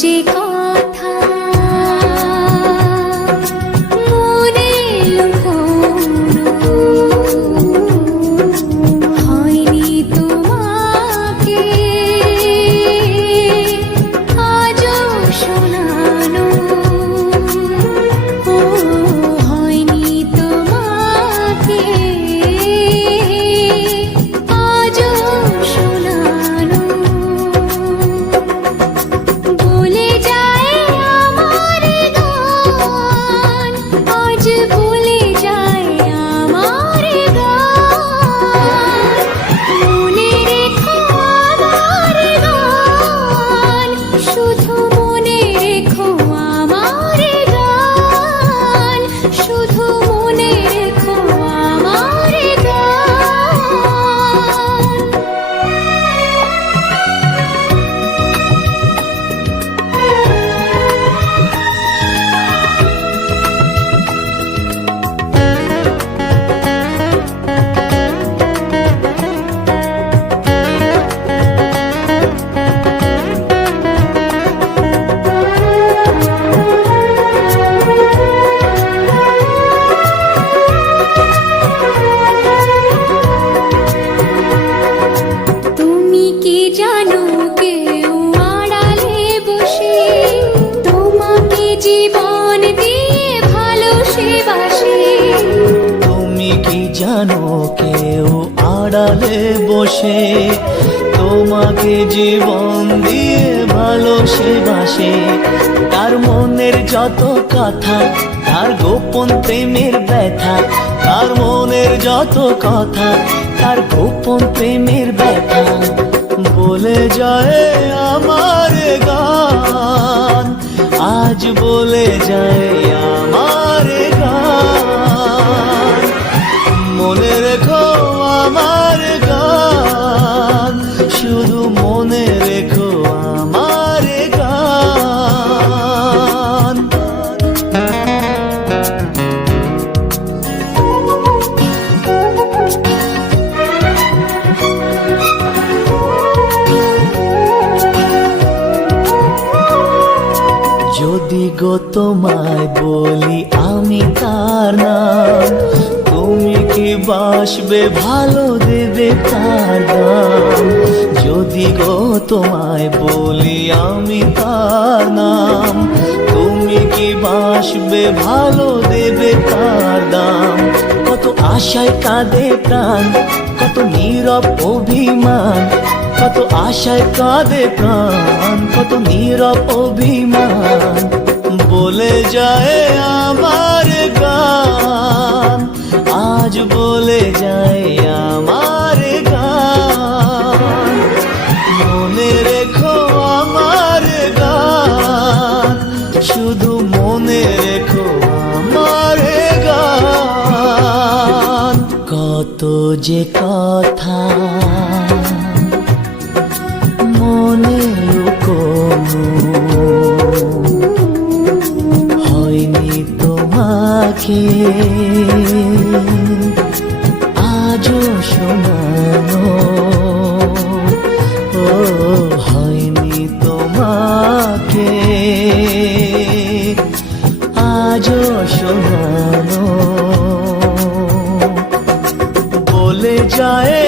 যে কথা মনে লুকোনো হয়নি তোমাকে আজও শোনানো, ও হয়নি তোমাকে আজও শোনানো। ভুলে যায় আমার গান, আজ ভুলে যায় আমার গান। মনে রেখো আমার গান, শুধু মনে রেখো আমার গান, শুধু মনে রেখো আমার গান। তুমি কি জানো কেউ আড়ালে বসে তোমাকে জীবন দিয়ে ভালোবাসে? তুমি কি জানো কেউ আড়ালে বসে তোমাকে জীবন দিয়ে ভালোবাসে? তার মনের যত কথা, তার গোপন প্রেমের ব্যথা, তার মনের যত কথা, তার গোপন প্রেমের ব্যথা বলে যায় আমার গান, আজ বলে যায় আমার গান। মনে রেখো আমার গান, শুধু মনে রেখো আমার গান। যদি গো তোমায় বলি আমি তার নাম, তুমি কি বাসবে ভালো দেবে তার দাম? যদি গো তোমায় বলি আমি তার নাম, তুমি কি বাসবে ভালো দেবে তার দাম? কত আশায় কাঁদে প্রাণ, কত নীরব অভিমান, কত আশায় কাঁদে প্রাণ, কত নীরব অভিমান বলে যায় আমার গান, আজ বলে যায় আমার গান। মনে রেখো আমার গান, শুধু মনে রেখো আমার গান। কত যে কথা মনে লুকোনো হয়নি তোমাকে আজও শোনানো, ও হয়নি তোমাকে আজও শোনানো। বলে যায়